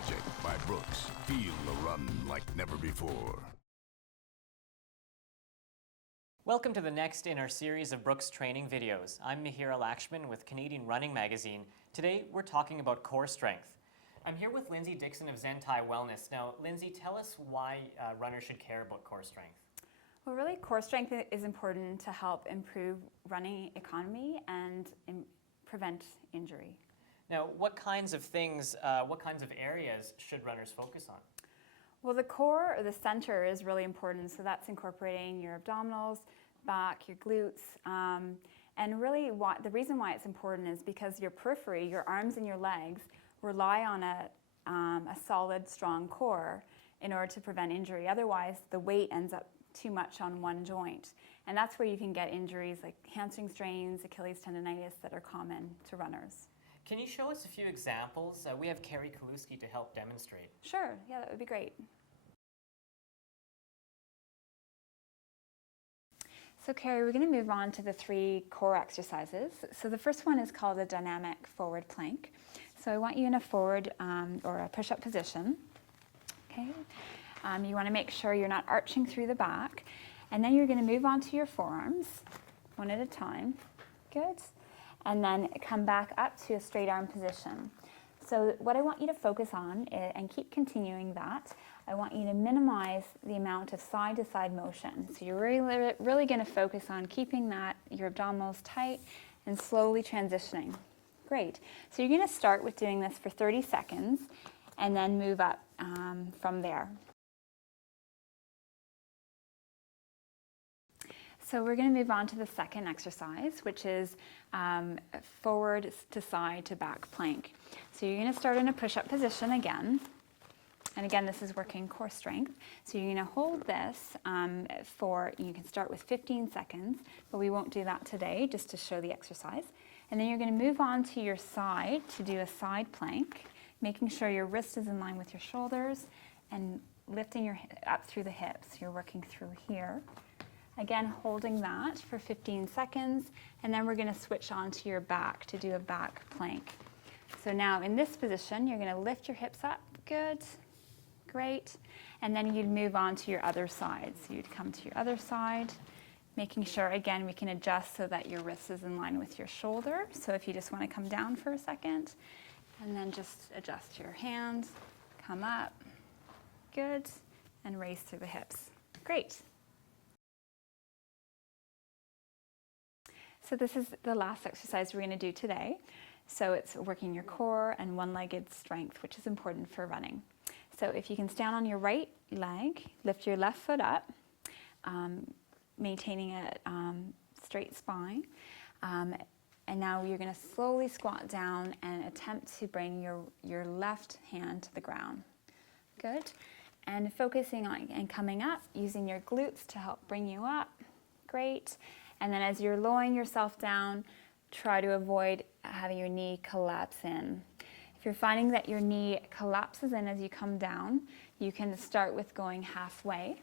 Project by Brooks. Feel the run like never before. Welcome to the next in our series of Brooks training videos. I'm Mihira Lakshman with Canadian Running Magazine. Today we're talking about core strength. I'm here with Lindsay Dixon of Zentai Wellness. Now, Lindsay, tell us why runners should care about core strength. Well, really, core strength is important to help improve running economy and prevent injury. Now, what kinds of areas should runners focus on? Well, the core or the center is really important. So that's incorporating your abdominals, back, your glutes. And really the reason why it's important is because your periphery, your arms and your legs, rely on a solid, strong core in order to prevent injury. Otherwise, the weight ends up too much on one joint. And that's where you can get injuries like hamstring strains, Achilles tendonitis that are common to runners. Can you show us a few examples? We have Carrie Kaluski to help demonstrate. Sure, yeah, that would be great. So Carrie, we're going to move on to the 3 core exercises. So the first one is called a dynamic forward plank. So I want you in a forward or a push-up position. Okay. You want to make sure you're not arching through the back. And then you're going to move on to your forearms, one at a time. Good. And then come back up to a straight arm position. So what I want you to focus on, and keep continuing that, I want you to minimize the amount of side-to-side motion. So you're really going to focus on keeping your abdominals tight and slowly transitioning. Great. So you're going to start with doing this for 30 seconds and then move up from there. So we're going to move on to the second exercise, which is forward to side to back plank. So you're going to start in a push-up position again. And again, this is working core strength. So you're going to hold this you can start with 15 seconds, but we won't do that today, just to show the exercise. And then you're going to move on to your side to do a side plank, making sure your wrist is in line with your shoulders and lifting up through the hips. You're working through here. Again, holding that for 15 seconds, and then we're going to switch on to your back to do a back plank. So now in this position, you're going to lift your hips up. Good. Great. And then you'd move on to your other side. So you'd come to your other side, making sure, again, we can adjust so that your wrist is in line with your shoulder. So if you just want to come down for a second, and then just adjust your hands, come up. Good. And raise through the hips. Great. So this is the last exercise we're going to do today. So it's working your core and one-legged strength, which is important for running. So if you can stand on your right leg, lift your left foot up, maintaining a straight spine. And now you're going to slowly squat down and attempt to bring your left hand to the ground. Good. And focusing on and coming up, using your glutes to help bring you up. Great. And then as you're lowering yourself down, try to avoid having your knee collapse in. If you're finding that your knee collapses in as you come down, you can start with going halfway.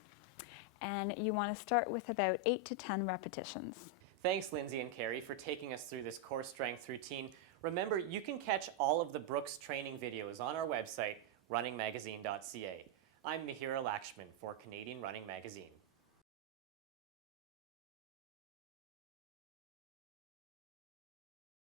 And you want to start with about 8 to 10 repetitions. Thanks, Lindsay and Carrie, for taking us through this core strength routine. Remember, you can catch all of the Brooks training videos on our website, runningmagazine.ca. I'm Mihira Lakshman for Canadian Running Magazine.